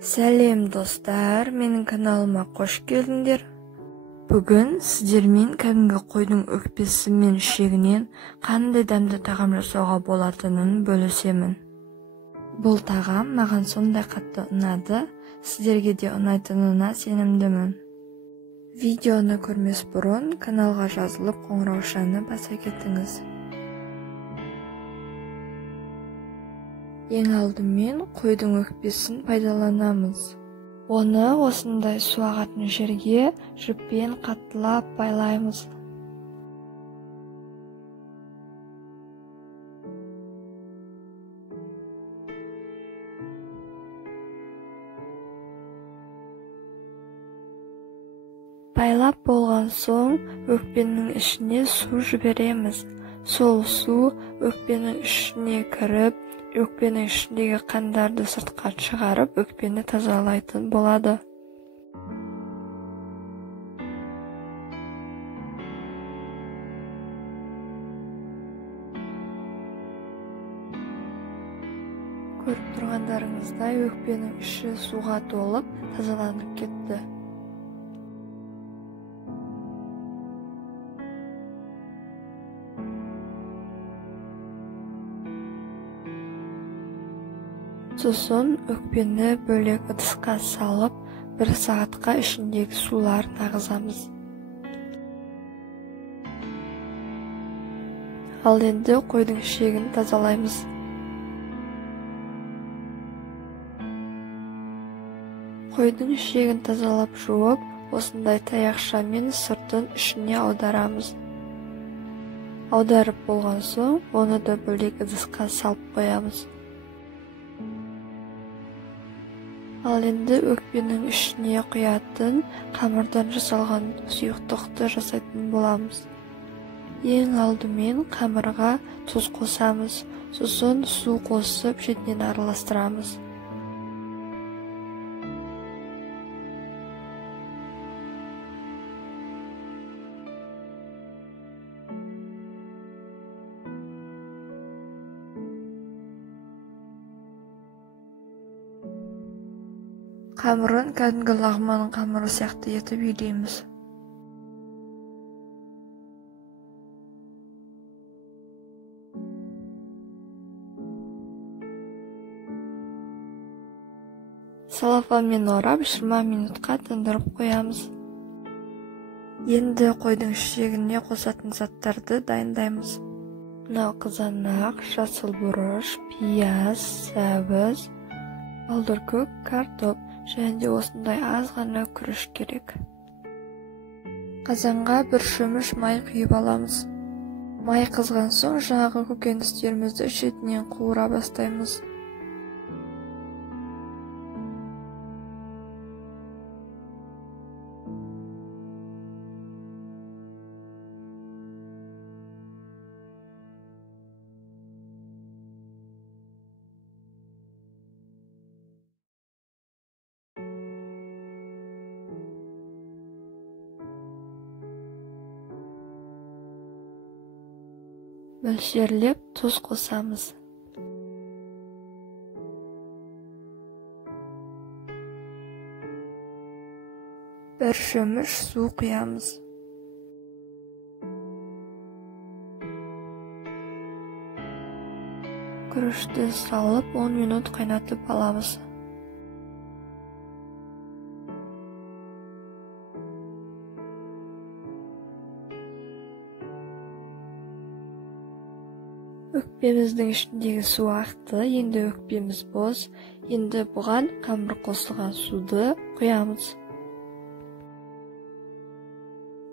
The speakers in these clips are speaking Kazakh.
Сәлем достар, менің каналыма қош келдіңдер. Бүгін сіздермен кәдімгі қойдың өкпесі мен ішегінен қандай дәмді тағам жасауға болатынын бөлісемін. Бұл тағам маған сондай қатты ұнады, сіздерге де ұнайтынына сенімдімін. Видеоны көрмес бұрын каналға жазылып қоңыраушаны баса кетіңіз. Ең алдымен қойдың өкпесін пайдаланамыз. Оны осындай су ағатын жерге жіппен қаттылап байлаймыз. Байлап болған соң өкпенің ішіне су жібереміз. Сол су өкпенің ішіне кіріп, өкпенің ішіндегі қандарды сыртқа шығарып, өкпені тазалайтын болады. Көріп тұрғандарыңыздай өкпенің іші суға толып, тазаланып кетті. Сосын өкпені бөлек ыдысқа салып, 1 сағатқа ішіндегі суларын ағызамыз. Ал енді қойдың ішегін тазалаймыз. Қойдың ішегін тазалап жуып, осындай таяқшамен сыртын ішіне аударамыз. Аударып болған соң, оны да бөлек ыдысқа салып қоямыз. Ал енді өкпенің ішіне құятын қамырдан жасалған сұйықтықты жасайтын боламыз. Ең алдымен қамырға тұз қосамыз, сосын су қосып шетінен араластырамыз. Қамырын кәдімгі лағманың қамыры сияқты етіп үйлейміз. Салафанмен орап 20 минутқа тындырып қоямыз. Енді қойдың ішегіне қосатын заттарды дайындаймыз. Мынау қызанақ, жасыл бұрыш, пияз, сәбіз, балдыркөк, картоп және де осындай аз ғана күріш керек. Қазанға 1 шөміш май құйып аламыз. Май қызған соң жаңағы көкөністерімізді шетінен қуыра бастаймыз. Мөлшерлеп тұз қосамыз. Бір шөміш су құямыз. Күрішті салып 10 минут қайнатып аламыз. Өкпеміздің ішіндегі су ақты, енді өкпеміз бос. Енді бұған қамыр қосылған суды құямыз.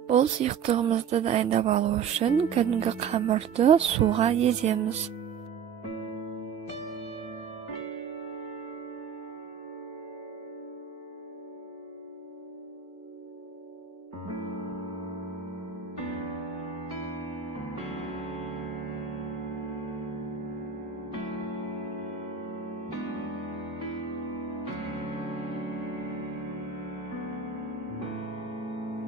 Бұл сұйықтығымызды дайындап алу үшін кәдімгі қамырды суға еземіз.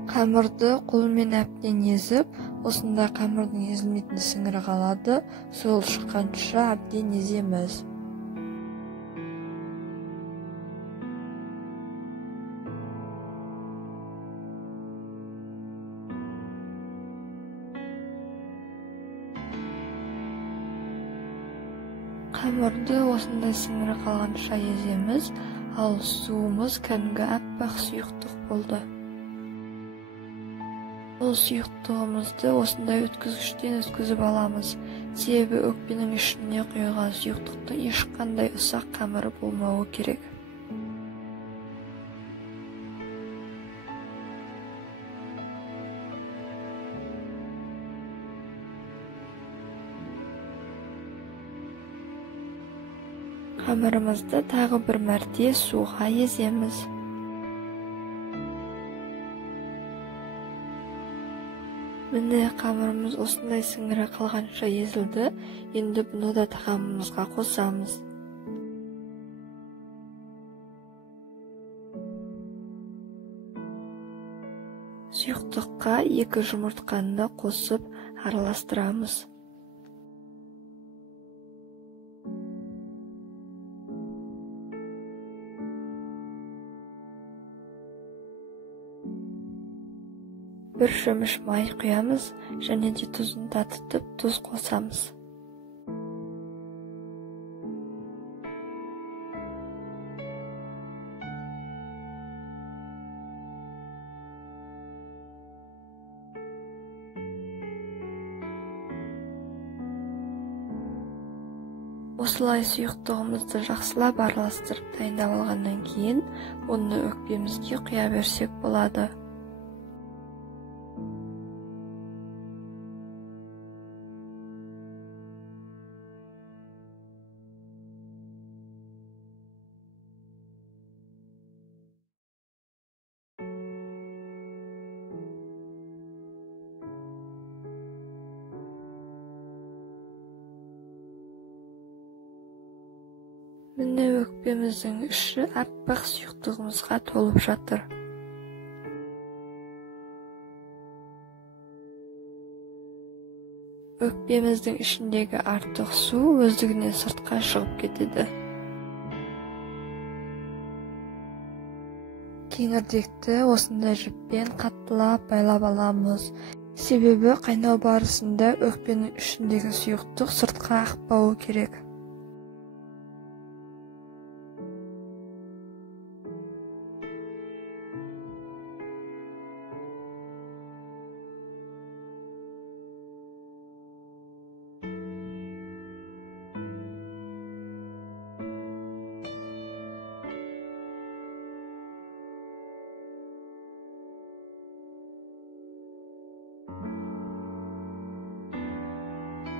Қамырды қолмен әбден езіп, осында қамырдың езілмейтін сіңірі қалады, сол шыққанша әбден еземіз. Қамырды осындай сіңірі қалғанша еземіз, ал суымыз кәдімгі аппақ сұйықтық болды. Ол сұйықтығымызды осындай өткізгіштен өткізіп аламыз. Себебі өкпенің ішіне құйылған сұйықтықтың ешқандай ұсақ қамыры болмауы керек. Қамырымызды тағы бір мәрте суға еземіз. Міне қамырымыз осындай сіңірі қалғанша езілді. Енді бұны да тағамымызға қосамыз. Сұйықтыққа 2 жұмыртқаны қосып араластырамыз. Bir шөміш май құямыз, және де тұзын татытып, тұз қосамыз. Осылай сұйықтығымызды жақсылап араластырып дайындап алғаннан кейін, оны өкпемізге құя берсек болады. Міне өкпеміздің іші аппақ сұйықтығымызға толып жатыр. Өкпеміздің ішіндегі артық су өздігінен сыртқа шығып кетеді. Кеңірдекті осындай жіппен қаттылап байлап аламыз. Себебі қайнау барысында өкпенің ішіндегі сұйықтық сыртқа ақпауы керек.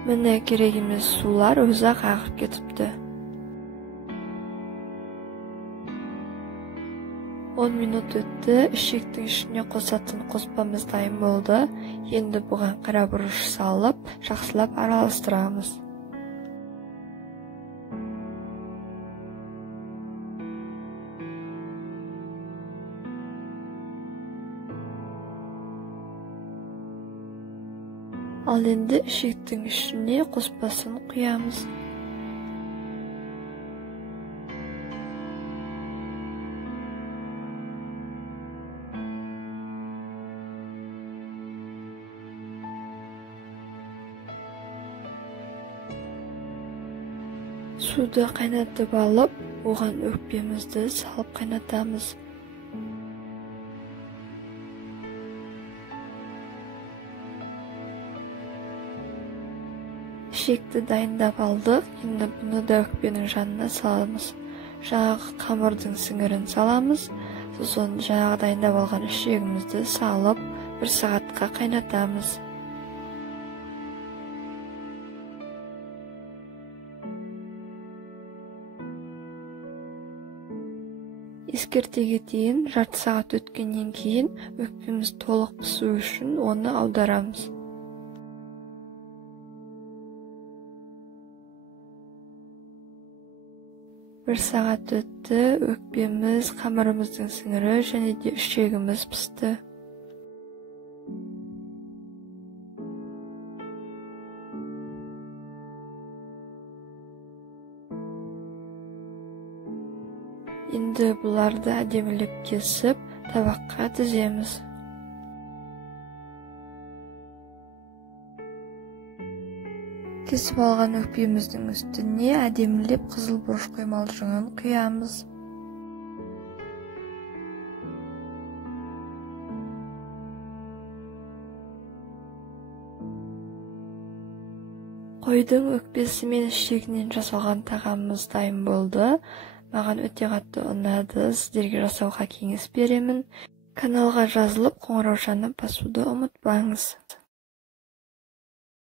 Міне керек емес сулар өзі-ақ ағып кетіпті. 10 минут өтті, ішектің ішіне қосатын қоспамыз дайын болды. Енді бұған қара бұрыш салып, жақсылап араластырамыз. Ал енді ішектің ішіне қоспасын құямыз. Суды қайнатып алып, оған өкпемізді салып қайнатамыз. Ішекті дайындап алдық, енді бұны да өкпенің жанына саламыз. Жаңағы қамырдың сіңірін саламыз, сосын жаңағы дайындап алған ішегімізді салып, 1 сағатқа қайнатамыз. Ескерте кетейін, жарты сағат өткеннен кейін өкпеміз толық пісу үшін оны аударамыз. Bir сағат өтті, өкпеміз, қамырымыздың сіңірі және де ішегіміз пісті. Енді бұларды әдемілеп кесіп, табаққа тіземіз. Kesip алған өкпеміздің үстіне әдемілеп қызыл бұрыш қоймалжыңын құямыз. Қойдың өкпесі мен ішегінен жасалған тағамымыз дайын болды. Маған өте қатты ұнады. Сіздерге жасауға кеңес беремін. Каналға жазылып, қоңыраушаны басуды ұмытпаңыз.